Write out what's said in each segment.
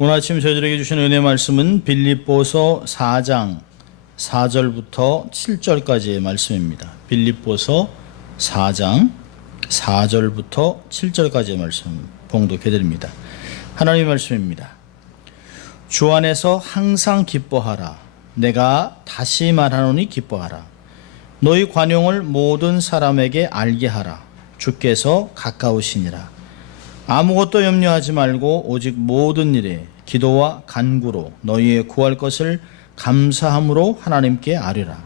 오늘 아침 저희들에게 주신 은혜 말씀은 빌립보서 4장 4절부터 7절까지의 말씀입니다. 빌립보서 4장 4절부터 7절까지의 말씀 봉독해드립니다. 하나님의 말씀입니다. 주 안에서 항상 기뻐하라. 내가 다시 말하노니 기뻐하라. 너희 관용을 모든 사람에게 알게 하라. 주께서 가까우시니라. 아무것도 염려하지 말고 오직 모든 일에 기도와 간구로 너희의 구할 것을 감사함으로 하나님께 아뢰라.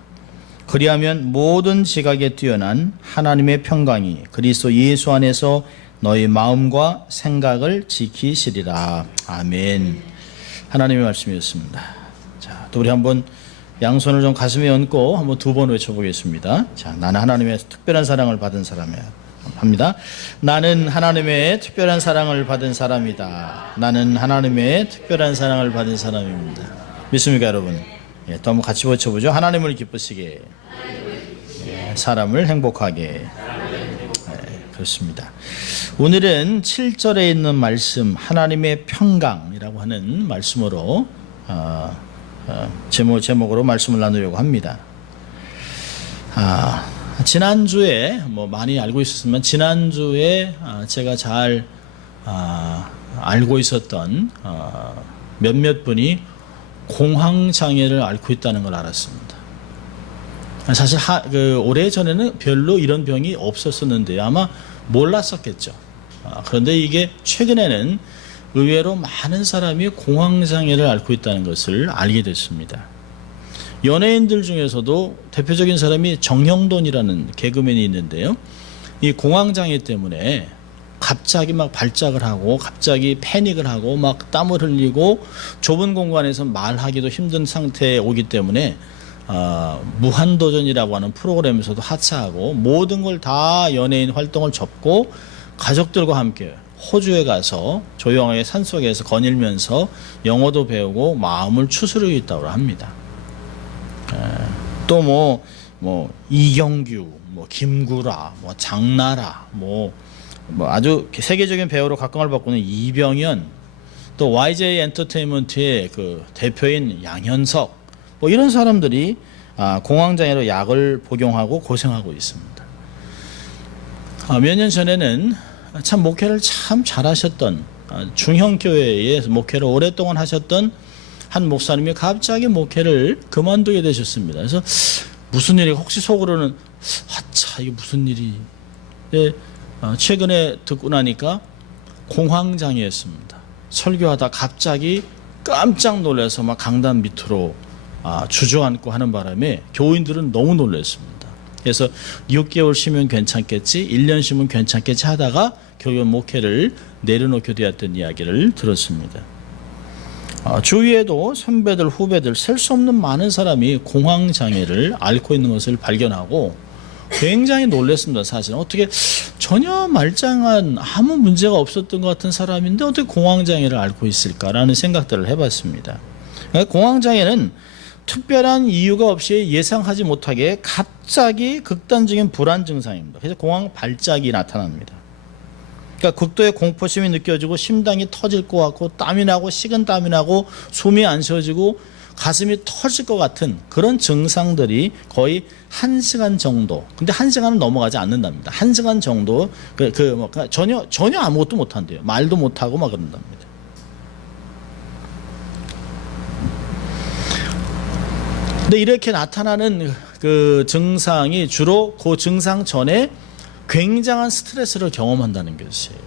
그리하면 모든 지각에 뛰어난 하나님의 평강이 그리스도 예수 안에서 너희 마음과 생각을 지키시리라. 아멘. 하나님의 말씀이었습니다. 자, 또 우리 한번 양손을 좀 가슴에 얹고 한번 두 번 외쳐보겠습니다. 자, 나는 하나님의 특별한 사랑을 받은 사람이야. 합니다. 나는 하나님의 특별한 사랑을 받은 사람이다. 나는 하나님의 특별한 사랑을 받은 사람입니다. 믿습니까, 여러분? 예, 또 한번 같이 외쳐보죠. 하나님을 기쁘시게, 사람을 행복하게. 그렇습니다. 오늘은 7절에 있는 말씀, 하나님의 평강이라고 하는 말씀으로 제목으로 말씀을 나누려고 합니다. 지난주에 많이 알고 있었지만 지난주에 제가 잘 알고 있었던 몇몇 분이 공황장애를 앓고 있다는 걸 알았습니다. 사실 오래전에는 별로 이런 병이 없었었는데요. 아마 몰랐었겠죠. 그런데 이게 최근에는 의외로 많은 사람이 공황장애를 앓고 있다는 것을 알게 됐습니다. 연예인들 중에서도 대표적인 사람이 정형돈이라는 개그맨이 있는데요. 이 공황장애 때문에 갑자기 막 발작을 하고 갑자기 패닉을 하고 막 땀을 흘리고 좁은 공간에서 말하기도 힘든 상태에 오기 때문에 무한도전이라고 하는 프로그램에서도 하차하고 모든 걸 다 연예인 활동을 접고 가족들과 함께 호주에 가서 조용하게 산속에서 거닐면서 영어도 배우고 마음을 추스르고 있다고 합니다. 또 이경규, 김구라, 장나라, 아주 세계적인 배우로 각광을 받고 있는 이병현, 또 YJ 엔터테인먼트의 그 대표인 양현석, 이런 사람들이 공황장애로 약을 복용하고 고생하고 있습니다. 몇 년 전에는 참 목회를 참 잘하셨던 중형교회에서 목회를 오랫동안 하셨던 한 목사님이 갑자기 목회를 그만두게 되셨습니다. 그래서 무슨 일이 혹시 속으로는 이게 무슨 일이? 최근에 듣고 나니까 공황장애였습니다. 설교하다 갑자기 깜짝 놀라서 막 강단 밑으로 주저앉고 하는 바람에 교인들은 너무 놀랐습니다. 그래서 6개월 쉬면 괜찮겠지, 1년 쉬면 괜찮겠지 하다가 결국 목회를 내려놓게 되었던 이야기를 들었습니다. 주위에도 선배들, 후배들 셀 수 없는 많은 사람이 공황장애를 앓고 있는 것을 발견하고 굉장히 놀랐습니다. 사실 어떻게 전혀 말짱한 아무 문제가 없었던 것 같은 사람인데 어떻게 공황장애를 앓고 있을까라는 생각들을 해봤습니다. 공황장애는 특별한 이유가 없이 예상하지 못하게 갑자기 극단적인 불안 증상입니다. 그래서 공황 발작이 나타납니다. 그러니까 극도의 공포심이 느껴지고 심장이 터질 것 같고 땀이 나고 식은땀이 나고 숨이 안 쉬어지고 가슴이 터질 것 같은 그런 증상들이 거의 1시간 정도, 근데 1시간은 넘어가지 않는답니다. 1시간 정도 전혀 아무것도 못한대요. 말도 못하고 막 그런답니다. 근데 이렇게 나타나는 그 증상이 주로 그 증상 전에 굉장한 스트레스를 경험한다는 것이에요.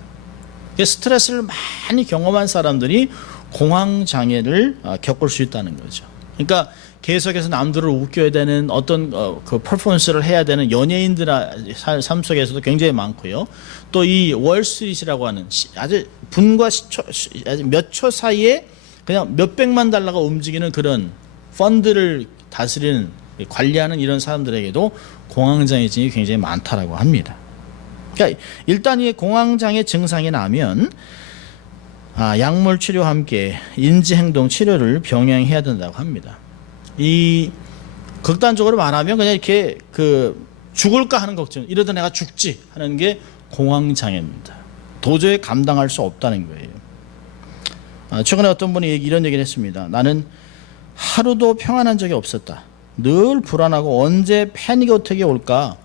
스트레스를 많이 경험한 사람들이 공황장애를 겪을 수 있다는 거죠. 그러니까 계속해서 남들을 웃겨야 되는 어떤 그 퍼포먼스를 해야 되는 연예인들 삶 속에서도 굉장히 많고요. 또 이 월스트리트라고 하는 아주 분과 몇 초 사이에 그냥 몇백만 달러가 움직이는 그런 펀드를 다스리는 관리하는 이런 사람들에게도 공황장애증이 굉장히 많다라고 합니다. 그러니까 일단 이 공황장애 증상이 나면 약물 치료와 함께 인지행동 치료를 병행해야 된다고 합니다. 이 극단적으로 말하면 그냥 이렇게 죽을까 하는 걱정, 이러다 내가 죽지 하는 게 공황장애입니다. 도저히 감당할 수 없다는 거예요. 최근에 어떤 분이 이런 얘기를 했습니다. 나는 하루도 평안한 적이 없었다. 늘 불안하고 언제 패닉 어택이 올까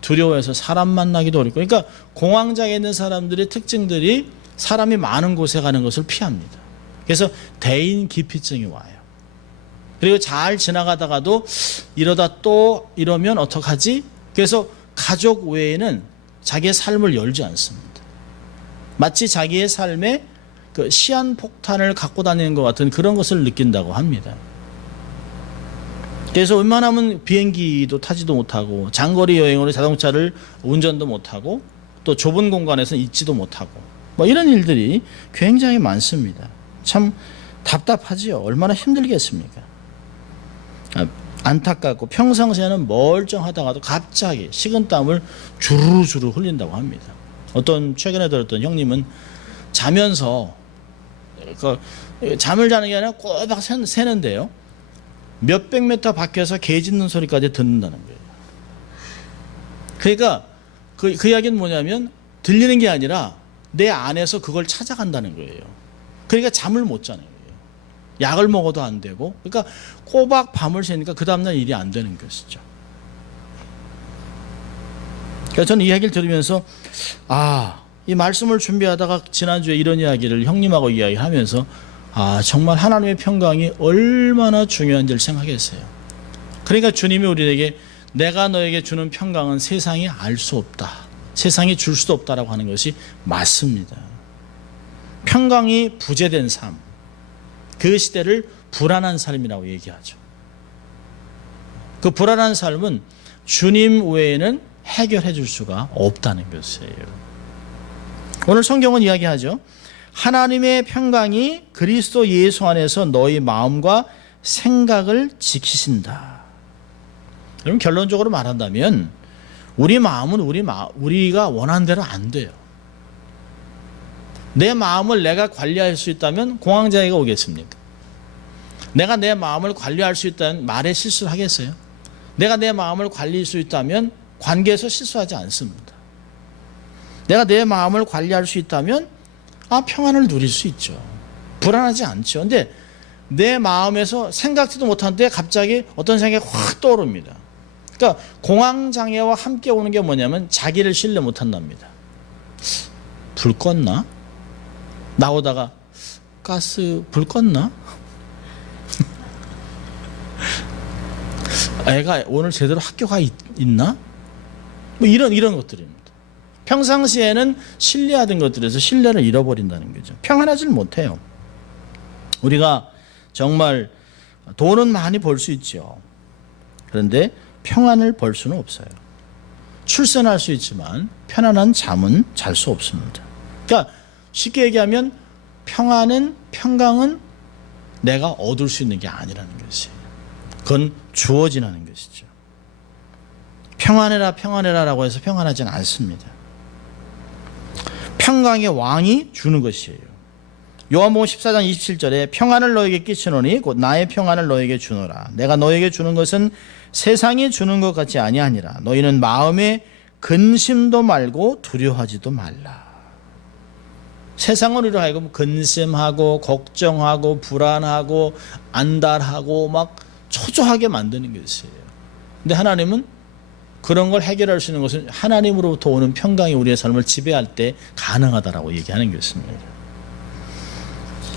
두려워해서 사람 만나기도 어렵고. 그러니까 공황장애 있는 사람들의 특징들이 사람이 많은 곳에 가는 것을 피합니다. 그래서 대인 기피증이 와요. 그리고 잘 지나가다가도 이러다 또 이러면 어떡하지? 그래서 가족 외에는 자기의 삶을 열지 않습니다. 마치 자기의 삶에 그 시한폭탄을 갖고 다니는 것 같은 그런 것을 느낀다고 합니다. 그래서 웬만하면 비행기도 타지도 못하고 장거리 여행으로 자동차를 운전도 못하고 또 좁은 공간에서는 있지도 못하고 뭐 이런 일들이 굉장히 많습니다. 참 답답하지요. 얼마나 힘들겠습니까? 안타깝고 평상시에는 멀쩡하다가도 갑자기 식은땀을 주르주르 흘린다고 합니다. 어떤 최근에 들었던 형님은 자면서 잠을 자는 게 아니라 꼬박 새는데요. 몇백 미터 밖에서 개 짖는 소리까지 듣는다는 거예요. 그러니까 그 이야기는 뭐냐면 들리는 게 아니라 내 안에서 그걸 찾아간다는 거예요. 그러니까 잠을 못 자는 거예요. 약을 먹어도 안 되고. 그러니까 꼬박 밤을 새니까 그 다음날 일이 안 되는 것이죠. 그러니까 저는 이 이야기를 들으면서 이 말씀을 준비하다가 지난주에 이런 이야기를 형님하고 이야기하면서 정말 하나님의 평강이 얼마나 중요한지를 생각했어요. 그러니까 주님이 우리에게 내가 너에게 주는 평강은 세상이 알 수 없다. 세상이 줄 수도 없다라고 하는 것이 맞습니다. 평강이 부재된 삶, 그 시대를 불안한 삶이라고 얘기하죠. 그 불안한 삶은 주님 외에는 해결해 줄 수가 없다는 것이에요. 오늘 성경은 이야기하죠. 하나님의 평강이 그리스도 예수 안에서 너희 마음과 생각을 지키신다. 그럼 결론적으로 말한다면 우리 마음은 우리가 원하는 대로 안 돼요. 내 마음을 내가 관리할 수 있다면 공황장애가 오겠습니까? 내가 내 마음을 관리할 수 있다면 말에 실수를 하겠어요? 내가 내 마음을 관리할 수 있다면 관계에서 실수하지 않습니다. 내가 내 마음을 관리할 수 있다면 평안을 누릴 수 있죠. 불안하지 않죠. 근데 내 마음에서 생각지도 못하는데 갑자기 어떤 생각이 확 떠오릅니다. 그러니까 공황장애와 함께 오는 게 뭐냐면 자기를 신뢰 못한답니다. 불 껐나? 나오다가 가스 불 껐나? 애가 오늘 제대로 학교가 있나? 뭐 이런 것들입니다. 평상시에는 신뢰하던 것들에서 신뢰를 잃어버린다는 거죠. 평안하지 못해요. 우리가 정말 돈은 많이 벌 수 있죠. 그런데 평안을 벌 수는 없어요. 출세할 수 있지만 편안한 잠은 잘 수 없습니다. 그러니까 쉽게 얘기하면 평강은 내가 얻을 수 있는 게 아니라는 것이에요. 그건 주어지는 것이죠. 평안해라 라고 해서 평안하지는 않습니다. 평강의 왕이 주는 것이에요. 요한복음 14장 27절에 평안을 너에게 끼치노니 곧 나의 평안을 너에게 주노라. 내가 너에게 주는 것은 세상이 주는 것 같지 아니하니라. 너희는 마음에 근심도 말고 두려워하지도 말라. 세상은 우리로 하여금 근심하고 걱정하고 불안하고 안달하고 막 초조하게 만드는 것이에요. 근데 하나님은 그런 걸 해결할 수 있는 것은 하나님으로부터 오는 평강이 우리의 삶을 지배할 때 가능하다라고 얘기하는 것입니다.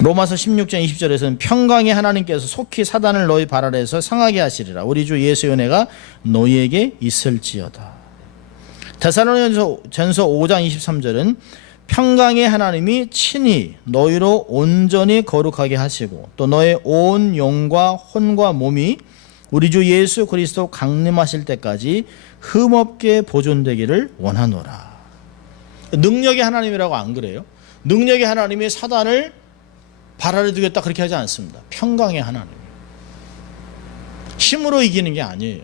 로마서 16장 20절에서는 평강의 하나님께서 속히 사단을 너희 발 아래에서 상하게 하시리라. 우리 주 예수의 은혜가 너희에게 있을지어다. 데살로니가전서 5장 23절은 평강의 하나님이 친히 너희로 온전히 거룩하게 하시고 또 너의 온 영과 혼과 몸이 우리 주 예수 그리스도 강림하실 때까지 흠없게 보존되기를 원하노라. 능력의 하나님이라고 안 그래요? 능력의 하나님이 사단을 발 아래 두겠다 그렇게 하지 않습니다. 평강의 하나님. 힘으로 이기는 게 아니에요.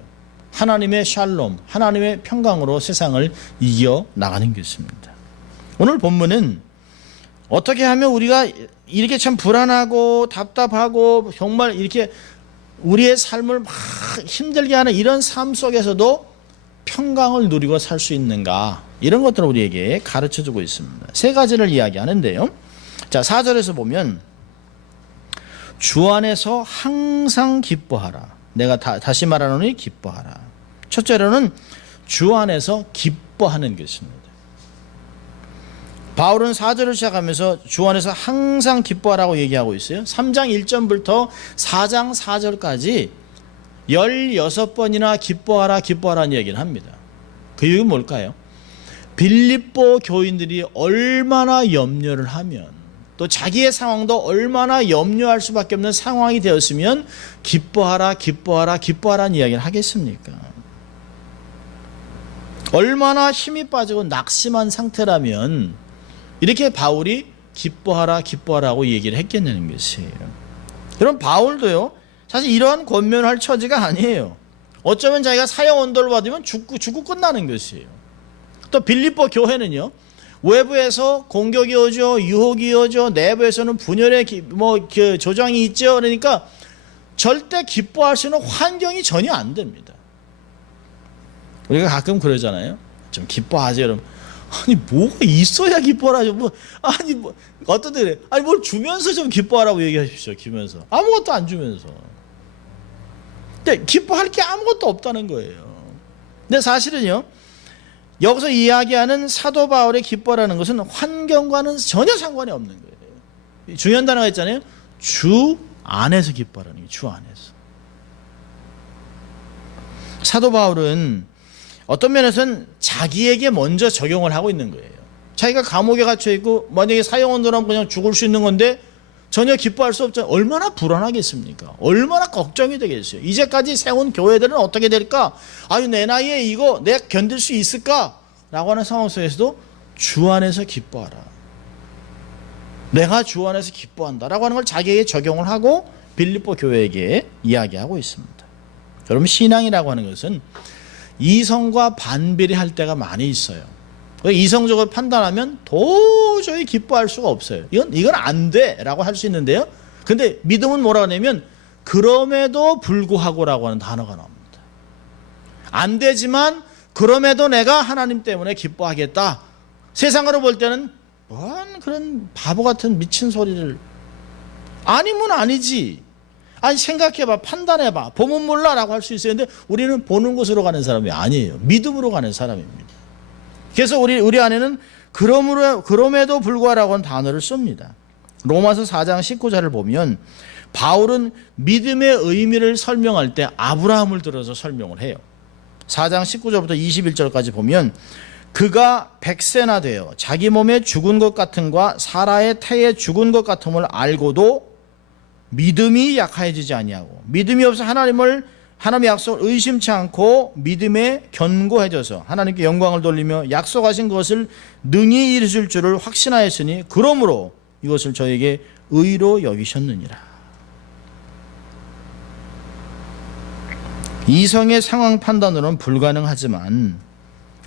하나님의 샬롬, 하나님의 평강으로 세상을 이겨 나가는 것입니다. 오늘 본문은 어떻게 하면 우리가 이렇게 참 불안하고 답답하고 정말 이렇게 우리의 삶을 막 힘들게 하는 이런 삶 속에서도 평강을 누리고 살 수 있는가, 이런 것들을 우리에게 가르쳐주고 있습니다. 세 가지를 이야기하는데요. 자, 4절에서 보면 주 안에서 항상 기뻐하라. 내가 다시 말하노니 기뻐하라. 첫째로는 주 안에서 기뻐하는 것입니다. 바울은 4절을 시작하면서 주 안에서 항상 기뻐하라고 얘기하고 있어요. 3장 1절부터 4장 4절까지 16번이나 기뻐하라 기뻐하라는 얘기를 합니다. 그 이유는 뭘까요? 빌립보 교인들이 얼마나 염려를 하면, 또 자기의 상황도 얼마나 염려할 수밖에 없는 상황이 되었으면 기뻐하라 기뻐하라 기뻐하라는 이야기를 하겠습니까? 얼마나 힘이 빠지고 낙심한 상태라면 이렇게 바울이 기뻐하라 기뻐하라고 얘기를 했겠냐는 것이에요. 여러분, 바울도요 사실 이러한 권면을 할 처지가 아니에요. 어쩌면 자기가 사형 언도를 받으면 죽고 끝나는 것이에요. 또 빌립보 교회는요, 외부에서 공격이 오죠, 유혹이 오죠, 내부에서는 분열의 조장이 있죠. 그러니까 절대 기뻐할 수 있는 환경이 전혀 안 됩니다. 우리가 가끔 그러잖아요. 좀 기뻐하죠, 여러분. 아니 뭐가 있어야 기뻐하죠. 어떤 데 그래. 아니 뭘 주면서 좀 기뻐하라고 얘기하십시오. 주면서 아무것도 안 주면서. 근데 기뻐할 게 아무것도 없다는 거예요. 근데 사실은요, 여기서 이야기하는 사도 바울의 기뻐라는 것은 환경과는 전혀 상관이 없는 거예요. 중요한 단어가 있잖아요. 주 안에서 기뻐하라는 거예요. 주 안에서. 사도 바울은 어떤 면에서는 자기에게 먼저 적용을 하고 있는 거예요. 자기가 감옥에 갇혀 있고 만약에 사형원도라면 그냥 죽을 수 있는 건데 전혀 기뻐할 수 없잖아요. 얼마나 불안하겠습니까? 얼마나 걱정이 되겠어요. 이제까지 세운 교회들은 어떻게 될까? 아유, 내 나이에 이거 내가 견딜 수 있을까? 라고 하는 상황 속에서도 주 안에서 기뻐하라. 내가 주 안에서 기뻐한다 라고 하는 걸 자기에게 적용을 하고 빌립보 교회에게 이야기하고 있습니다. 여러분, 신앙이라고 하는 것은 이성과 반비례 할 때가 많이 있어요. 이성적으로 판단하면 도저히 기뻐할 수가 없어요. 이건 안 돼 라고 할 수 있는데요, 근데 믿음은 뭐라고 하냐면 그럼에도 불구하고 라고 하는 단어가 나옵니다. 안 되지만 그럼에도 내가 하나님 때문에 기뻐하겠다. 세상으로 볼 때는 뭔 그런 바보 같은 미친 소리를, 아니면 아니지, 아니 생각해봐, 판단해봐, 보면 몰라 라고 할 수 있어요. 근데 우리는 보는 곳으로 가는 사람이 아니에요. 믿음으로 가는 사람입니다. 그래서 우리 안에는 그럼에도 불구하라고 하는 단어를 씁니다. 로마서 4장 19절을 보면 바울은 믿음의 의미를 설명할 때 아브라함을 들어서 설명을 해요. 4장 19절부터 21절까지 보면 그가 100세나 되어 자기 몸에 죽은 것 같음과 사라의 태에 죽은 것 같음을 알고도 믿음이 약해지지 아니하고 믿음이 없어 하나님의 약속을 의심치 않고 믿음에 견고해져서 하나님께 영광을 돌리며 약속하신 것을 능히 이루실 줄을 확신하였으니 그러므로 이것을 저에게 의로 여기셨느니라. 이성의 상황 판단으로는 불가능하지만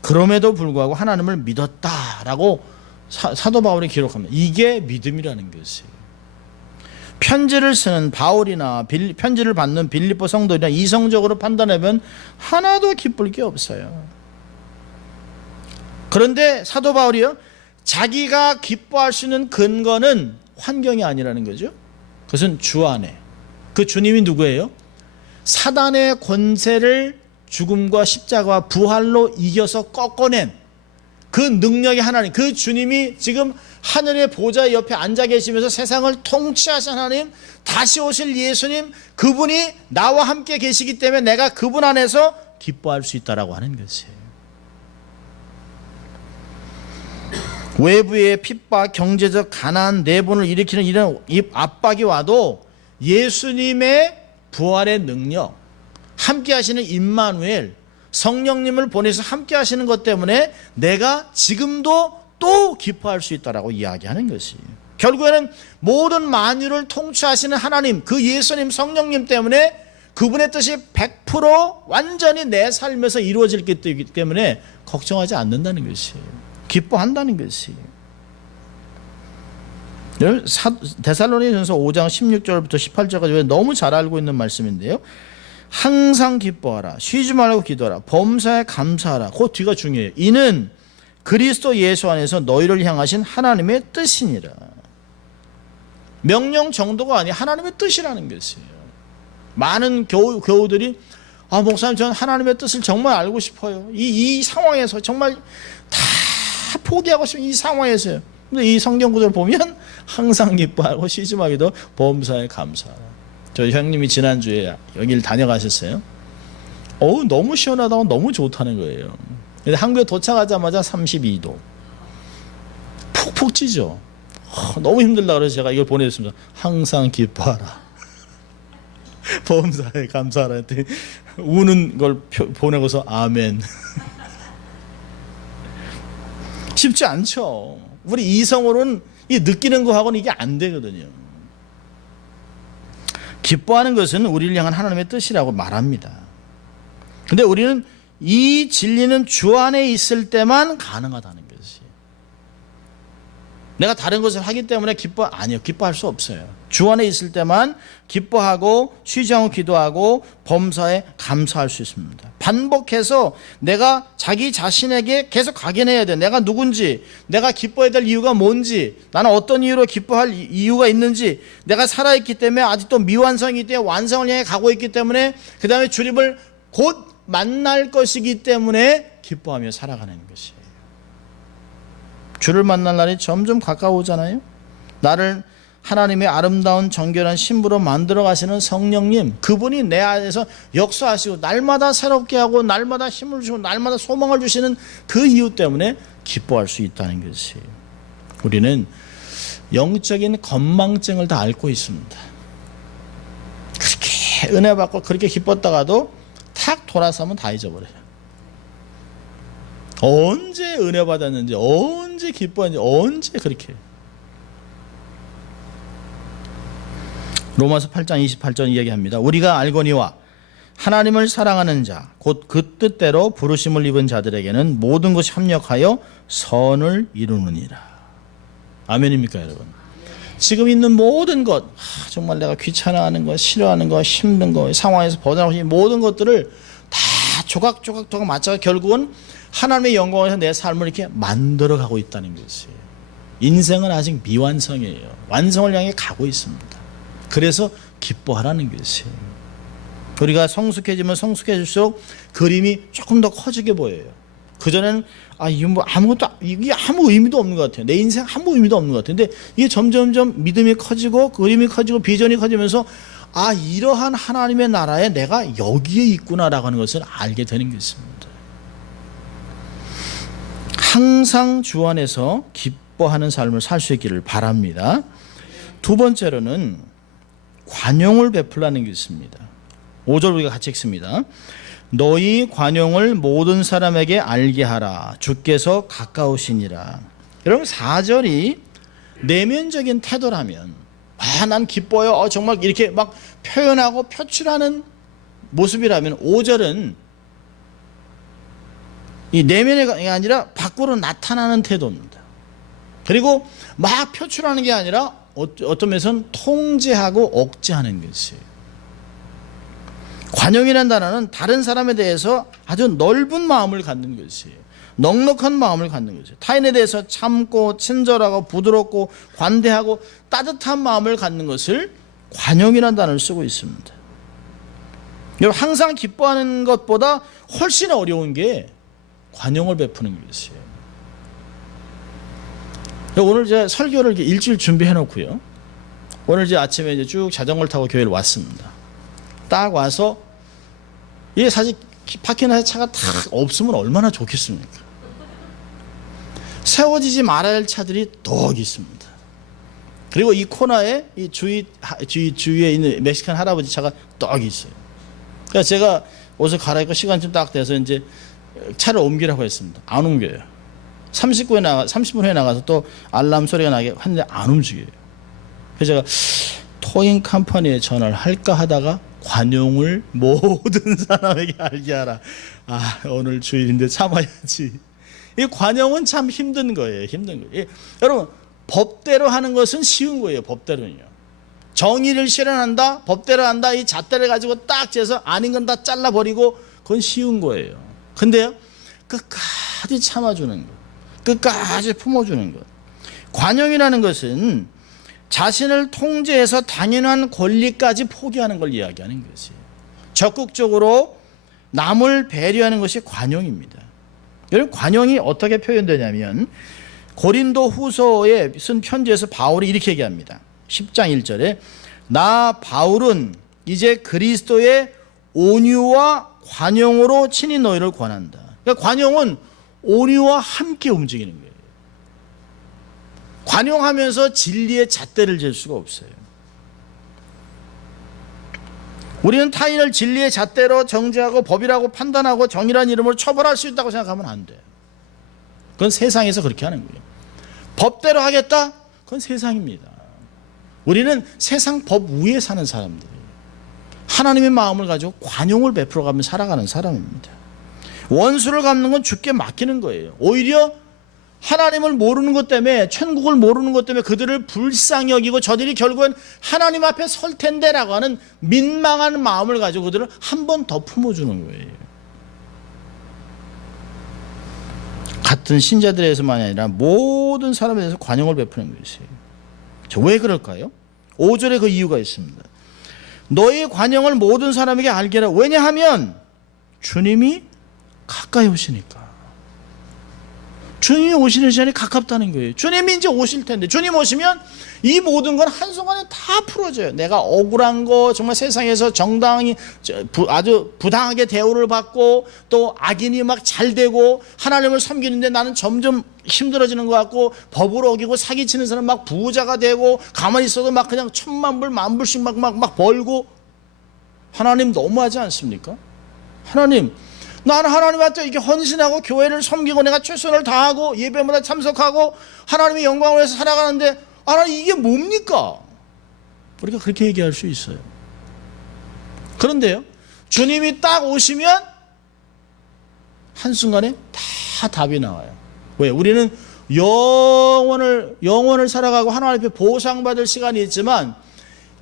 그럼에도 불구하고 하나님을 믿었다라고 사도 바울이 기록합니다. 이게 믿음이라는 것이에요. 편지를 쓰는 바울이나 편지를 받는 빌립보 성도들이나 이성적으로 판단하면 하나도 기쁠 게 없어요. 그런데 사도 바울이요, 자기가 기뻐할 수 있는 근거는 환경이 아니라는 거죠. 그것은 주 안에. 그 주님이 누구예요? 사단의 권세를 죽음과 십자가와 부활로 이겨서 꺾어낸 그 능력의 하나님, 그 주님이 지금 하늘의 보좌 옆에 앉아 계시면서 세상을 통치하신 하나님, 다시 오실 예수님, 그분이 나와 함께 계시기 때문에 내가 그분 안에서 기뻐할 수 있다라고 하는 것이에요. 외부의 핍박, 경제적 가난, 내분을 일으키는 이런 압박이 와도 예수님의 부활의 능력, 함께 하시는 임마누엘, 성령님을 보내서 함께 하시는 것 때문에 내가 지금도 또 기뻐할 수 있다라고 이야기하는 것이에요. 결국에는 모든 만유를 통치하시는 하나님, 그 예수님, 성령님 때문에 그분의 뜻이 100% 완전히 내 삶에서 이루어지기 때문에 걱정하지 않는다는 것이에요. 기뻐한다는 것이에요. 데살로니가전서 5장 16절부터 18절까지 너무 잘 알고 있는 말씀인데요, 항상 기뻐하라, 쉬지 말고 기도하라, 범사에 감사하라. 그 뒤가 중요해요. 이는 그리스도 예수 안에서 너희를 향하신 하나님의 뜻이니라. 명령 정도가 아니라 하나님의 뜻이라는 것이에요. 많은 교우들이 목사님 저는 하나님의 뜻을 정말 알고 싶어요. 이 상황에서 정말 다 포기하고 싶은 이 상황에서요. 근데 이 성경 구절을 보면 항상 기뻐하고 시즘하기도 범사에 감사하라. 저희 형님이 지난주에 여기를 다녀가셨어요. 너무 시원하다고 너무 좋다는 거예요. 근데 한국에 도착하자마자 32도. 푹푹 찌죠. 너무 힘들다 그래서 제가 이걸 보내줬습니다. 항상 기뻐하라. 범사에 감사하라 했더니 우는 걸 보내고서 아멘. 쉽지 않죠. 우리 이성으로는 이 느끼는 거하고는 이게 안 되거든요. 기뻐하는 것은 우리를 향한 하나님의 뜻이라고 말합니다. 근데 우리는 이 진리는 주 안에 있을 때만 가능하다는 것이. 내가 다른 것을 하기 때문에 기뻐할 수 없어요. 주 안에 있을 때만 기뻐하고 쉬지 않고 기도하고 범사에 감사할 수 있습니다. 반복해서 내가 자기 자신에게 계속 각인해야 돼. 내가 누군지, 내가 기뻐해야 될 이유가 뭔지, 나는 어떤 이유로 기뻐할 이유가 있는지, 내가 살아있기 때문에 아직도 미완성이기 때문에 완성을 향해 가고 있기 때문에 그 다음에 주님을 곧 만날 것이기 때문에 기뻐하며 살아가는 것이에요. 주를 만날 날이 점점 가까워오잖아요. 나를 하나님의 아름다운 정결한 신부로 만들어 가시는 성령님, 그분이 내 안에서 역사하시고 날마다 새롭게 하고 날마다 힘을 주고 날마다 소망을 주시는 그 이유 때문에 기뻐할 수 있다는 것이에요. 우리는 영적인 건망증을 다 앓고 있습니다. 그렇게 은혜 받고 그렇게 기뻤다가도 탁 돌아서면 다 잊어버려요. 언제 은혜 받았는지, 언제 기뻐했는지, 언제 그렇게. 로마서 8장 28절 이야기합니다. 우리가 알거니와 하나님을 사랑하는 자, 곧 그 뜻대로 부르심을 입은 자들에게는 모든 것이 합력하여 선을 이루느니라. 아멘입니까 여러분? 지금 있는 모든 것, 정말 내가 귀찮아하는 것, 싫어하는 것, 힘든 것, 상황에서 벗어나고 싶은 모든 것들을 다 조각조각 맞춰서 결국은 하나님의 영광에서 내 삶을 이렇게 만들어가고 있다는 것이에요. 인생은 아직 미완성이에요. 완성을 향해 가고 있습니다. 그래서 기뻐하라는 것이에요. 우리가 성숙해지면 성숙해질수록 그림이 조금 더 커지게 보여요. 그전에는 이게 이게 아무 의미도 없는 것 같아요. 내 인생 아무 의미도 없는 것 같아요. 근데 이게 점점점 믿음이 커지고 그림이 커지고 비전이 커지면서 이러한 하나님의 나라에 내가 여기에 있구나라고 하는 것을 알게 되는 것입니다. 항상 주 안에서 기뻐하는 삶을 살 수 있기를 바랍니다. 두 번째로는 관용을 베풀라는 게 있습니다. 5절 우리가 같이 읽습니다. 너희 관용을 모든 사람에게 알게 하라. 주께서 가까우시니라. 여러분 4절이 내면적인 태도라면 난 기뻐요. 정말 이렇게 막 표현하고 표출하는 모습이라면 5절은 이 내면이 아니라 밖으로 나타나는 태도입니다. 그리고 막 표출하는 게 아니라 어떤 면에서는 통제하고 억제하는 것이에요. 관용이라는 단어는 다른 사람에 대해서 아주 넓은 마음을 갖는 것이에요. 넉넉한 마음을 갖는 것이에요. 타인에 대해서 참고 친절하고 부드럽고 관대하고 따뜻한 마음을 갖는 것을 관용이라는 단어를 쓰고 있습니다. 여러분 항상 기뻐하는 것보다 훨씬 어려운 게 관용을 베푸는 것이에요. 오늘 이제 설교를 일주일 준비해 놓고요. 오늘 이제 아침에 이제 쭉 자전거를 타고 교회를 왔습니다. 딱 와서 이게 사실 파킹할 차가 다 없으면 얼마나 좋겠습니까? 세워지지 말아야 할 차들이 더 있습니다. 그리고 이 코너에 이 주위에 있는 멕시칸 할아버지 차가 떡 있어요. 그래서 제가 옷을 갈아입고 시간쯤 딱 돼서 이제 차를 옮기라고 했습니다. 안 옮겨요. 30분 후에 나가서 또 알람 소리가 나게 하는데 안 움직여요. 그래서 제가 토잉 컴퍼니에 전화를 할까 하다가 관용을 모든 사람에게 알게 하라. 오늘 주일인데 참아야지. 이 관용은 참 힘든 거예요. 힘든 거예요. 여러분 법대로 하는 것은 쉬운 거예요. 법대로는요. 정의를 실현한다, 법대로 한다, 이 잣대를 가지고 딱 재서 아닌 건 다 잘라버리고 그건 쉬운 거예요. 근데요, 끝까지 참아주는 것, 끝까지 품어주는 것. 관용이라는 것은 자신을 통제해서 당연한 권리까지 포기하는 걸 이야기하는 것이에요. 적극적으로 남을 배려하는 것이 관용입니다. 여러분, 관용이 어떻게 표현되냐면 고린도 후서에 쓴 편지에서 바울이 이렇게 얘기합니다. 10장 1절에 나 바울은 이제 그리스도의 온유와 관용으로 친히 너희를 권한다. 그러니까 관용은 온유와 함께 움직이는 거예요. 관용하면서 진리의 잣대를 잴 수가 없어요. 우리는 타인을 진리의 잣대로 정죄하고 법이라고 판단하고 정의라는 이름으로 처벌할 수 있다고 생각하면 안 돼요. 그건 세상에서 그렇게 하는 거예요. 법대로 하겠다? 그건 세상입니다. 우리는 세상 법 위에 사는 사람들이에요. 하나님의 마음을 가지고 관용을 베풀어가며 살아가는 사람입니다. 원수를 갚는 건 주께 맡기는 거예요. 오히려 하나님을 모르는 것 때문에, 천국을 모르는 것 때문에 그들을 불쌍히 여기고 저들이 결국은 하나님 앞에 설 텐데라고 하는 민망한 마음을 가지고 그들을 한 번 더 품어주는 거예요. 같은 신자들에서만이 아니라 모든 사람에 대해서 관용을 베푸는 것이에요. 왜 그럴까요? 5절에 그 이유가 있습니다. 너의 관용을 모든 사람에게 알게 하라. 왜냐하면 주님이 가까이 오시니까. 주님이 오시는 시간이 가깝다는 거예요. 주님이 이제 오실 텐데, 주님 오시면 이 모든 건 한순간에 다 풀어져요. 내가 억울한 거, 정말 세상에서 정당히 아주 부당하게 대우를 받고, 또 악인이 막 잘 되고, 하나님을 섬기는데 나는 점점 힘들어지는 것 같고, 법을 어기고 사기치는 사람 막 부자가 되고, 가만히 있어도 막 그냥 10,000,000불, 10,000,000불씩 막 벌고. 하나님 너무하지 않습니까? 하나님, 나는 하나님한테 이렇게 헌신하고 교회를 섬기고 내가 최선을 다하고 예배마다 참석하고 하나님의 영광을 위해서 살아가는데, 하나님 이게 뭡니까? 우리가 그렇게 얘기할 수 있어요. 그런데요, 주님이 딱 오시면 한순간에 다 답이 나와요. 왜? 우리는 영원을 살아가고 하나님 앞에 보상받을 시간이 있지만,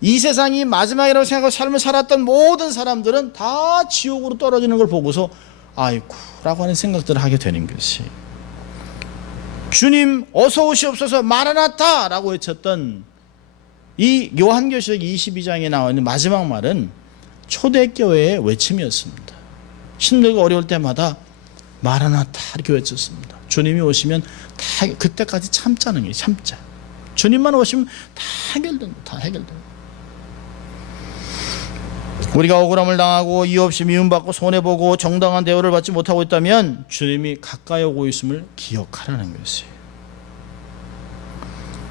이 세상이 마지막이라고 생각하고 삶을 살았던 모든 사람들은 다 지옥으로 떨어지는 걸 보고서 아이고 라고 하는 생각들을 하게 되는 것이, 주님 어서 오시옵소서 마라나타 라고 외쳤던 이 요한계시록 22장에 나와 있는 마지막 말은 초대교회의 외침이었습니다. 힘들고 어려울 때마다 마라나타 이렇게 외쳤습니다. 주님이 오시면 다, 그때까지 참자는 게 참자. 주님만 오시면 다 해결된다. 다 해결된다. 우리가 억울함을 당하고 이유 없이 미움받고 손해보고 정당한 대우를 받지 못하고 있다면 주님이 가까이 오고 있음을 기억하라는 것이에요.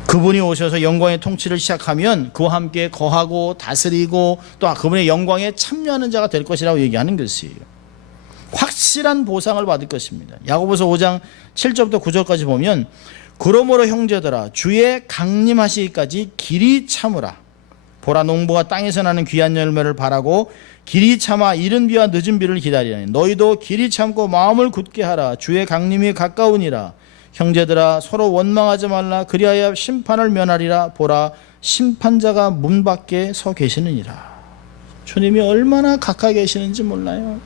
그분이 오셔서 영광의 통치를 시작하면 그와 함께 거하고 다스리고 또 그분의 영광에 참여하는 자가 될 것이라고 얘기하는 것이에요. 확실한 보상을 받을 것입니다. 야고보서 5장 7절부터 9절까지 보면 그러므로 형제들아 주의 강림하시기까지 길이 참으라. 보라 농부가 땅에서 나는 귀한 열매를 바라고 길이 참아 이른 비와 늦은 비를 기다리니 너희도 길이 참고 마음을 굳게 하라. 주의 강림이 가까우니라. 형제들아 서로 원망하지 말라. 그리하여 심판을 면하리라. 보라 심판자가 문 밖에 서 계시느니라. 주님이 얼마나 가까이 계시는지 몰라요.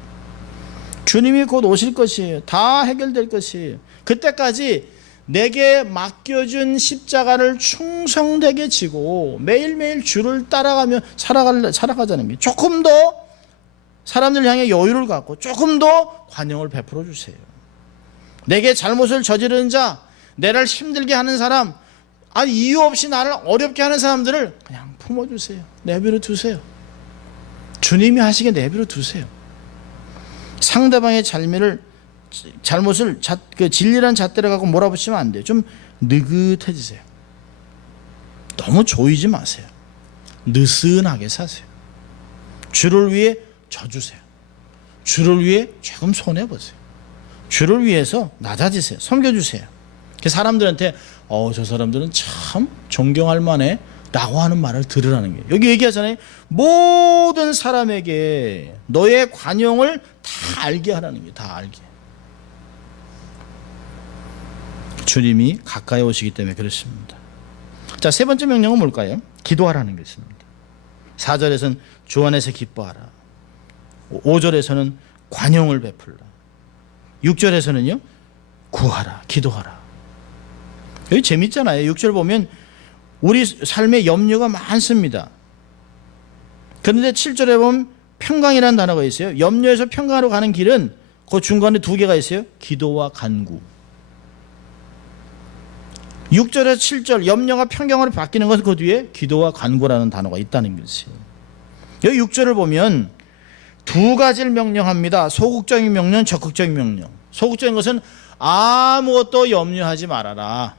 주님이 곧 오실 것이에요. 다 해결될 것이에요. 그때까지 내게 맡겨준 십자가를 충성되게 지고 매일매일 주를 따라가며 살아가자는 게, 조금 더 사람들 향해 여유를 갖고 조금 더 관용을 베풀어 주세요. 내게 잘못을 저지르는 자, 내를 힘들게 하는 사람, 이유 없이 나를 어렵게 하는 사람들을 그냥 품어주세요. 내버려 두세요. 주님이 하시게 내버려 두세요. 상대방의 잘못을 진리란 잣대를 갖고 몰아붙이면 안 돼요. 좀 느긋해지세요. 너무 조이지 마세요. 느슨하게 사세요. 주를 위해 져주세요. 주를 위해 조금 손해보세요. 주를 위해서 낮아지세요. 섬겨주세요. 사람들한테 저 사람들은 참 존경할 만해 라고 하는 말을 들으라는 거예요. 여기 얘기하잖아요. 모든 사람에게 너의 관용을 다 알게 하라는 거예요. 다 알게. 주님이 가까이 오시기 때문에 그렇습니다. 자, 세 번째 명령은 뭘까요? 기도하라는 것입니다. 4절에서는 주 안에서 기뻐하라. 5절에서는 관용을 베풀라. 6절에서는요, 구하라, 기도하라. 여기 재밌잖아요. 6절 보면 우리 삶에 염려가 많습니다. 그런데 7절에 보면 평강이라는 단어가 있어요. 염려에서 평강으로 가는 길은 그 중간에 두 개가 있어요. 기도와 간구. 6절에서 7절 염려가 평강으로 바뀌는 것은 그 뒤에 기도와 간구라는 단어가 있다는 것이에요. 여기 6절을 보면 두 가지를 명령합니다. 소극적인 명령, 적극적인 명령. 소극적인 것은 아무것도 염려하지 말아라.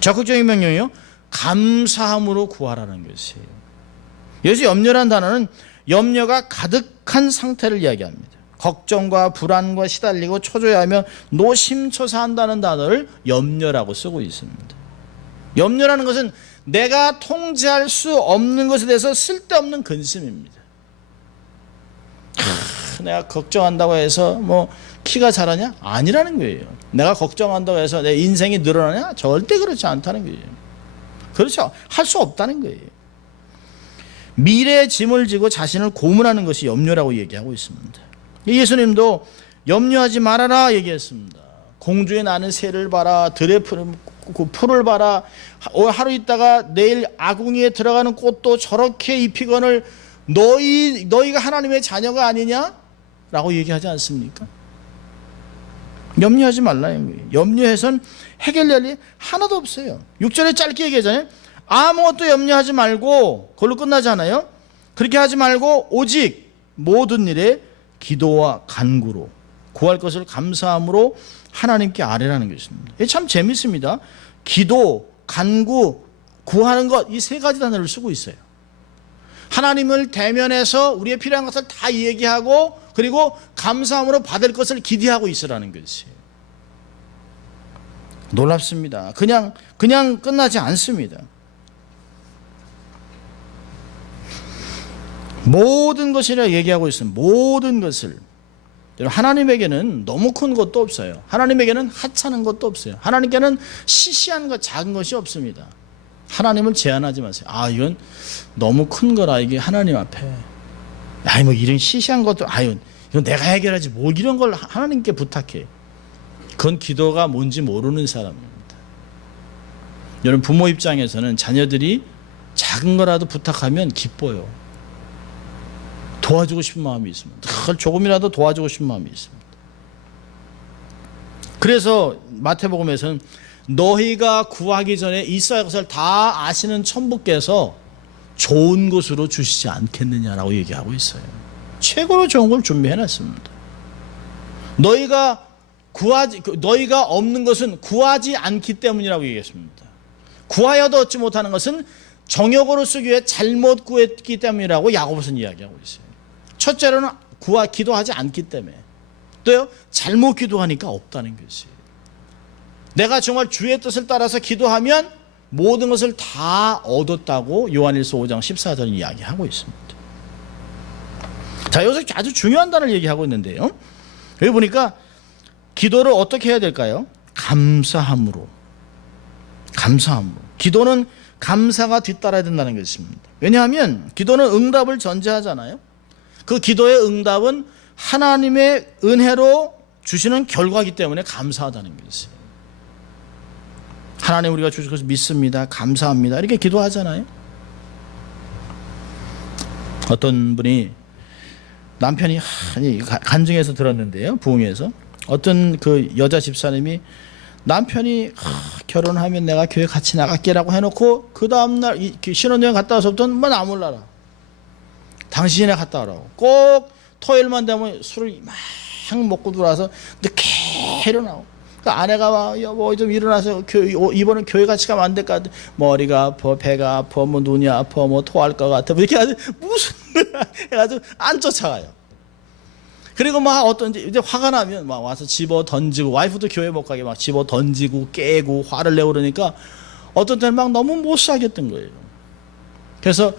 적극적인 명령이요, 감사함으로 구하라는 것이에요. 여기서 염려라는 단어는 염려가 가득한 상태를 이야기합니다. 걱정과 불안과 시달리고 초조해하며 노심초사한다는 단어를 염려라고 쓰고 있습니다. 염려라는 것은 내가 통제할 수 없는 것에 대해서 쓸데없는 근심입니다. 내가 걱정한다고 해서 뭐 키가 자라냐? 아니라는 거예요. 내가 걱정한다고 해서 내 인생이 늘어나냐? 절대 그렇지 않다는 거예요. 그렇죠. 할 수 없다는 거예요. 미래의 짐을 지고 자신을 고문하는 것이 염려라고 얘기하고 있습니다. 예수님도 염려하지 말아라 얘기했습니다. 공중에 나는 새를 봐라, 들의 풀을 봐라, 하루 있다가 내일 아궁이에 들어가는 꽃도 저렇게 입히거늘 너희가 하나님의 자녀가 아니냐? 라고 얘기하지 않습니까? 염려하지 말라는 거예요. 염려해서는 해결될 일이 하나도 없어요. 6절에 짧게 얘기하잖아요. 아무것도 염려하지 말고, 그걸로 끝나잖아요. 그렇게 하지 말고 오직 모든 일에 기도와 간구로 구할 것을 감사함으로 하나님께 아뢰라는 것입니다. 이게 참 재밌습니다. 기도, 간구, 구하는 것, 이 세 가지 단어를 쓰고 있어요. 하나님을 대면해서 우리의 필요한 것을 다 얘기하고, 그리고 감사함으로 받을 것을 기대하고 있으라는 것이에요. 놀랍습니다. 그냥 끝나지 않습니다. 모든 것이라 얘기하고 있습니다. 모든 것을. 하나님에게는 너무 큰 것도 없어요. 하나님에게는 하찮은 것도 없어요. 하나님께는 시시한 것, 작은 것이 없습니다. 하나님을 제한하지 마세요. 아, 이건 너무 큰 거라, 이게 하나님 앞에. 아이, 뭐 이런 시시한 것도, 아유, 이건 내가 해결하지, 뭐 이런 걸 하나님께 부탁해. 그건 기도가 뭔지 모르는 사람입니다. 여러분, 부모 입장에서는 자녀들이 작은 거라도 부탁하면 기뻐요. 도와주고 싶은 마음이 있습니다. 조금이라도 도와주고 싶은 마음이 있습니다. 그래서 마태복음에서는 너희가 구하기 전에 있어야 할 것을 다 아시는 천부께서 좋은 것으로 주시지 않겠느냐라고 얘기하고 있어요. 최고로 좋은 걸 준비해놨습니다. 너희가 없는 것은 구하지 않기 때문이라고 얘기했습니다. 구하여도 얻지 못하는 것은 정욕으로 쓰기 위해 잘못 구했기 때문이라고 야고보서는 이야기하고 있어요. 첫째로는 기도하지 않기 때문에, 또요, 잘못 기도하니까 없다는 것이에요. 내가 정말 주의 뜻을 따라서 기도하면 모든 것을 다 얻었다고 요한일서 5장 14절은 이야기하고 있습니다. 자, 여기서 아주 중요한 단어를 얘기하고 있는데요. 여기 보니까 기도를 어떻게 해야 될까요? 감사함으로. 기도는 감사가 뒤따라야 된다는 것입니다. 왜냐하면 기도는 응답을 전제하잖아요. 그 기도의 응답은 하나님의 은혜로 주시는 결과이기 때문에 감사하다는 것이에요. 하나님, 우리가 주실 것을 믿습니다, 감사합니다, 이렇게 기도하잖아요. 어떤 분이 남편이 간증해서 들었는데요, 부흥회에서 어떤 그 여자 집사님이 남편이 결혼하면 내가 교회 같이 나갈게라고 해놓고 그 다음날 신혼여행 갔다 와서부터는 뭐 나 몰라라, 당신이나 갔다 오라고. 꼭 토요일만 되면 술을 막 먹고 들어와서 늦게 일어나고, 그 아내가 막 여보 좀 일어나서 이번엔 교회 같이 가면 안 될까? 머리가 아파, 배가 아파, 뭐 눈이 아파, 뭐 토할 것 같아, 뭐 이렇게 아주 무슨 해가지고 안 쫓아가요. 그리고 막 어떤지 이제 화가 나면 막 와서 집어 던지고, 와이프도 교회 못 가게 막 집어 던지고 깨고 화를 내고 그러니까 어떤 때는 막 너무 못 사겠던 거예요. 그래서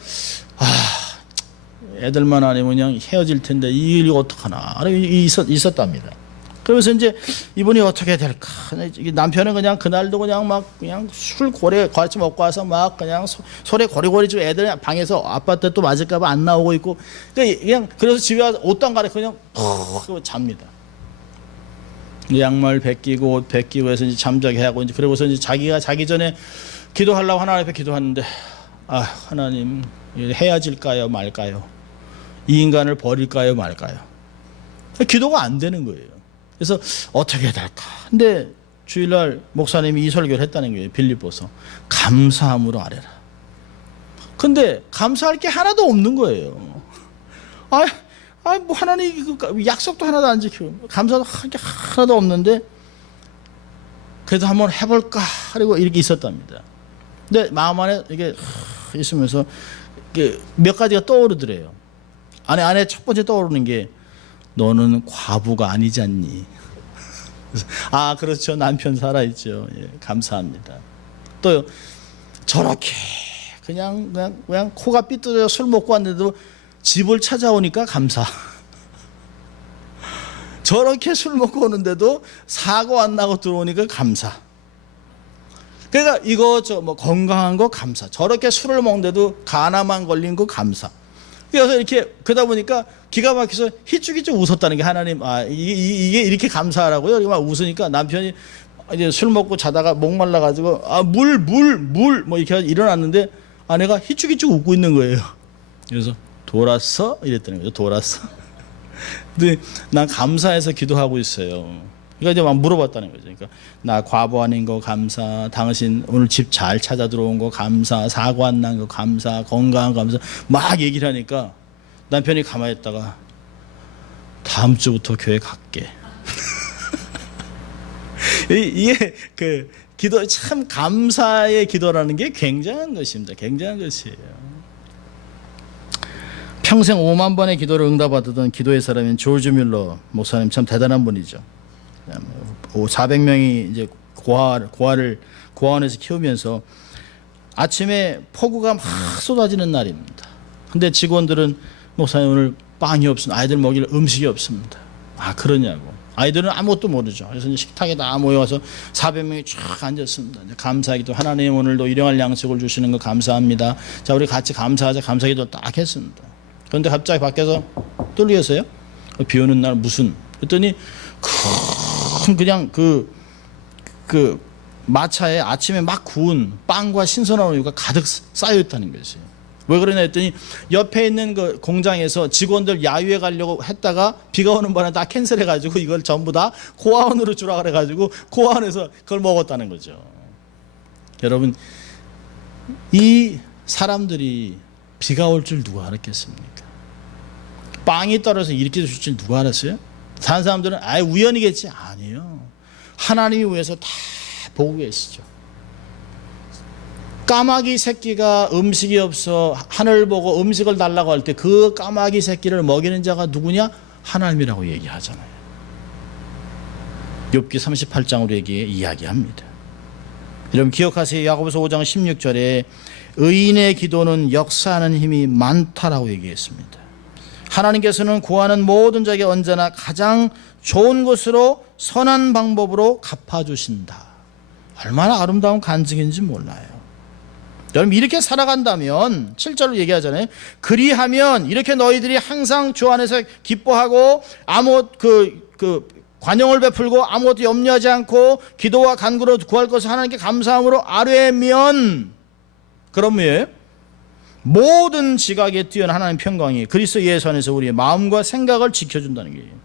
애들만 아니면 그냥 헤어질 텐데 이 일이 어떡하나 있었답니다. 그러면서 이제 이분이 어떻게 해야 될까? 남편은 그냥 그날도 그냥 술 같이 먹고 와서 막 그냥 소리 고리고리 지고 애들 방에서 아빠한테 또 맞을까봐 안 나오고 있고, 그냥 그래서 집에 와서 옷도 안 갈아입고 그냥 잡니다. 양말 벗기고 옷 벗기고 해서 이제 잠자게 하고 이제 그러고서 이제 자기가 자기 전에 기도하려고 하나님 앞에 기도하는데 아 하나님 헤어질까요 말까요? 이 인간을 버릴까요 말까요? 기도가 안 되는 거예요. 그래서 어떻게 해야 될까? 근데 주일날 목사님이 이 설교를 했다는 거예요. 빌립보서 감사함으로 아뢰라. 근데 감사할 게 하나도 없는 거예요. 뭐 하나님 약속도 하나도 안 지키고 감사도 할 게 하나도 없는데 그래도 한번 해볼까 하고 이렇게 있었답니다. 근데 마음 안에 이게 있으면서 몇 가지가 떠오르더래요. 안에 첫 번째 떠오르는 게 너는 과부가 아니지 않니? 아 그렇죠. 남편 살아있죠. 예, 감사합니다. 또 저렇게 그냥 코가 삐뚤어져 술 먹고 왔는데도 집을 찾아오니까 감사. 저렇게 술 먹고 오는데도 사고 안 나고 들어오니까 감사. 그러니까 이거 뭐 건강한 거 감사. 저렇게 술을 먹는데도 간암만 걸린 거 감사. 그래서 이렇게 그러다 보니까 기가 막혀서 희죽희죽 웃었다는 게 하나님 이게 이렇게 감사하라고요? 이렇게 막 웃으니까 남편이 이제 술 먹고 자다가 목말라 가지고 물 뭐 이렇게 일어났는데 아내가 희죽희죽 웃고 있는 거예요. 그래서 돌았어? 이랬더니 거죠. 돌았어. 근데 난 감사해서 기도하고 있어요. 그러니까 이제 막 물어봤다는 거죠. 그러니까 나 과부 아닌 거 감사, 당신 오늘 집 잘 찾아 들어온 거 감사, 사고 안 난 거 감사, 건강한 거 감사 막 얘기를 하니까 남편이 가만히 있다가 다음 주부터 교회 갈게. 이게 그 기도 참 감사의 기도라는 게 굉장한 것입니다. 굉장한 것이에요. 평생 5만 번의 기도를 응답받았던 기도의 사람인 조지 뮬러 목사님 참 대단한 분이죠. 400명이 이제 고아원에서 키우면서 아침에 폭우가 막 쏟아지는 날입니다. 근데 직원들은 목사님 오늘 빵이 없습니다. 아이들 먹일 음식이 없습니다. 그러냐고. 아이들은 아무것도 모르죠. 그래서 이제 식탁에 다 모여서 400명이 쫙 앉았습니다. 감사하기도 하나님 오늘도 일용할 양식을 주시는 거 감사합니다. 자 우리 같이 감사하자. 감사기도 딱 했습니다. 그런데 갑자기 밖에서 뚫리겠어요? 비 오는 날 무슨 그랬더니 큰 그냥 그 마차에 아침에 막 구운 빵과 신선한 우유가 가득 쌓여 있다는 것이에요. 왜 그러냐 했더니 옆에 있는 그 공장에서 직원들 야유회 가려고 했다가 비가 오는 바람에 다 캔슬해가지고 이걸 전부 다 고아원으로 주라 그래가지고 고아원에서 그걸 먹었다는 거죠. 여러분 이 사람들이 비가 올 줄 누가 알았겠습니까? 빵이 떨어져서 이렇게 줄 줄 누가 알았어요? 다른 사람들은 우연이겠지. 아니에요. 하나님이 위해서 다 보고 계시죠. 까마귀 새끼가 음식이 없어 하늘 보고 음식을 달라고 할 때 그 까마귀 새끼를 먹이는 자가 누구냐? 하나님이라고 얘기하잖아요. 욥기 38장으로 이야기합니다. 여러분 기억하세요. 야고보서 5장 16절에 의인의 기도는 역사하는 힘이 많다라고 얘기했습니다. 하나님께서는 구하는 모든 자에게 언제나 가장 좋은 것으로 선한 방법으로 갚아주신다. 얼마나 아름다운 간증인지 몰라요. 여러분 이렇게 살아간다면 7절로 얘기하잖아요. 그리하면 이렇게 너희들이 항상 주 안에서 기뻐하고 아무 관용을 베풀고 아무것도 염려하지 않고 기도와 간구로 구할 것을 하나님께 감사함으로 아뢰면 그러면 모든 지각에 뛰어난 하나님 평강이 그리스도 예수 안에서 우리의 마음과 생각을 지켜준다는 거예요.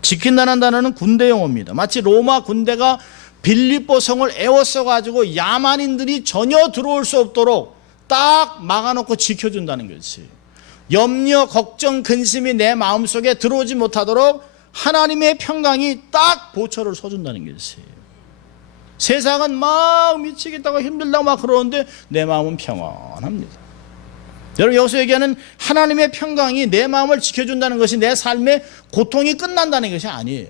지킨다는 단어는 군대 용어입니다. 마치 로마 군대가 빌립보 성을 에워싸 가지고 야만인들이 전혀 들어올 수 없도록 딱 막아놓고 지켜준다는 것이 염려, 걱정, 근심이 내 마음속에 들어오지 못하도록 하나님의 평강이 딱 보초를 서준다는 것이에요. 세상은 막 미치겠다고 힘들다고 막 그러는데 내 마음은 평안합니다. 여러분 여기서 얘기하는 하나님의 평강이 내 마음을 지켜준다는 것이 내 삶의 고통이 끝난다는 것이 아니에요.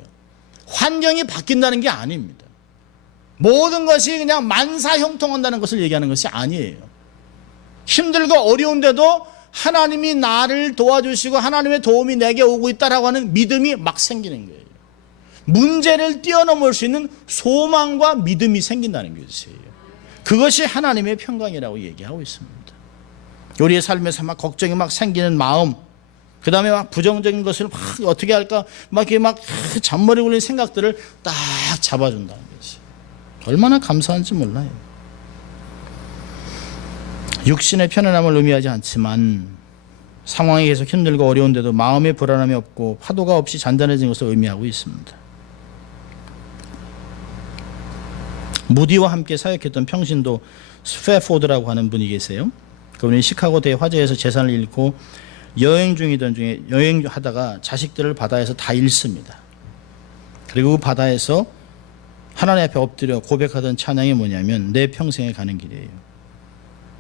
환경이 바뀐다는 게 아닙니다. 모든 것이 그냥 만사형통한다는 것을 얘기하는 것이 아니에요. 힘들고 어려운데도 하나님이 나를 도와주시고 하나님의 도움이 내게 오고 있다라고 하는 믿음이 막 생기는 거예요. 문제를 뛰어넘을 수 있는 소망과 믿음이 생긴다는 것이에요. 그것이 하나님의 평강이라고 얘기하고 있습니다. 우리의 삶에서 막 걱정이 막 생기는 마음, 그 다음에 막 부정적인 것을 막 어떻게 할까 막 이렇게 막 잔머리 굴리는 생각들을 딱 잡아준다는 거지. 얼마나 감사한지 몰라요. 육신의 편안함을 의미하지 않지만 상황이 계속 힘들고 어려운데도 마음의 불안함이 없고 파도가 없이 잔잔해진 것을 의미하고 있습니다. 무디와 함께 사역했던 평신도 스페포드라고 하는 분이 계세요. 그분이 시카고 대화재에서 재산을 잃고 여행하다가 자식들을 바다에서 다 잃습니다. 그리고 그 바다에서 하나님 앞에 엎드려 고백하던 찬양이 뭐냐면 내 평생에 가는 길이에요.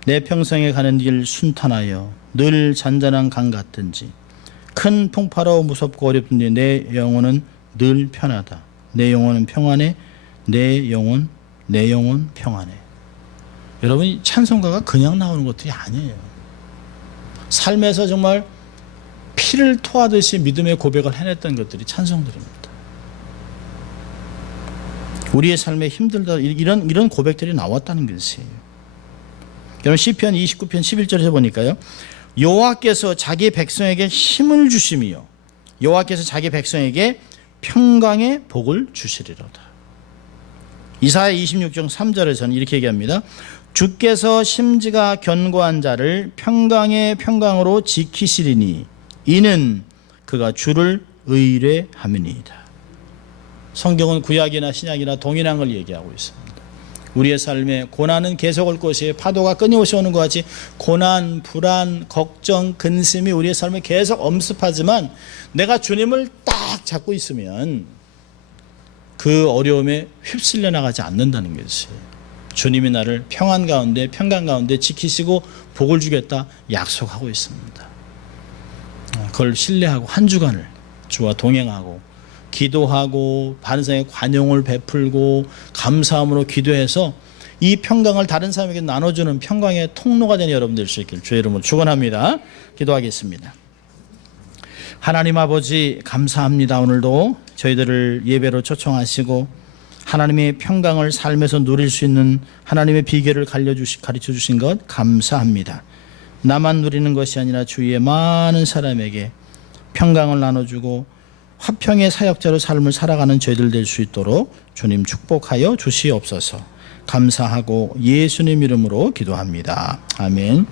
내 평생에 가는 길 순탄하여 늘 잔잔한 강 같든지 큰 풍파로 무섭고 어렵든지 내 영혼은 늘 편하다. 내 영혼은 평안해. 내 영혼 평안해. 여러분, 이 찬송가가 그냥 나오는 것들이 아니에요. 삶에서 정말 피를 토하듯이 믿음의 고백을 해냈던 것들이 찬송들입니다. 우리의 삶에 힘들다 이런 고백들이 나왔다는 것이에요. 여러분, 시편 29편 11절에서 보니까요, 여호와께서 자기 백성에게 힘을 주심이요 여호와께서 자기 백성에게 평강의 복을 주시리로다. 이사야 26장 3절에서는 이렇게 얘기합니다. 주께서 심지가 견고한 자를 평강의 평강으로 지키시리니 이는 그가 주를 의뢰함이니이다. 성경은 구약이나 신약이나 동일한 걸 얘기하고 있습니다. 우리의 삶에 고난은 계속 올 것이에요. 파도가 끊임없이 오는 것 같이 고난, 불안, 걱정, 근심이 우리의 삶에 계속 엄습하지만 내가 주님을 딱 잡고 있으면 그 어려움에 휩쓸려 나가지 않는다는 것이에요. 주님이 나를 평안 가운데 평강 가운데 지키시고 복을 주겠다 약속하고 있습니다. 그걸 신뢰하고 한 주간을 주와 동행하고 기도하고 반성의 관용을 베풀고 감사함으로 기도해서 이 평강을 다른 사람에게 나눠주는 평강의 통로가 되는 여러분 될 수 있기를 주의 이름으로 축원합니다. 기도하겠습니다. 하나님 아버지 감사합니다. 오늘도 저희들을 예배로 초청하시고 하나님의 평강을 삶에서 누릴 수 있는 하나님의 비결을 가르쳐 주신 것 감사합니다. 나만 누리는 것이 아니라 주위의 많은 사람에게 평강을 나눠주고 화평의 사역자로 삶을 살아가는 저희들 될 수 있도록 주님 축복하여 주시옵소서. 감사하고 예수님 이름으로 기도합니다. 아멘.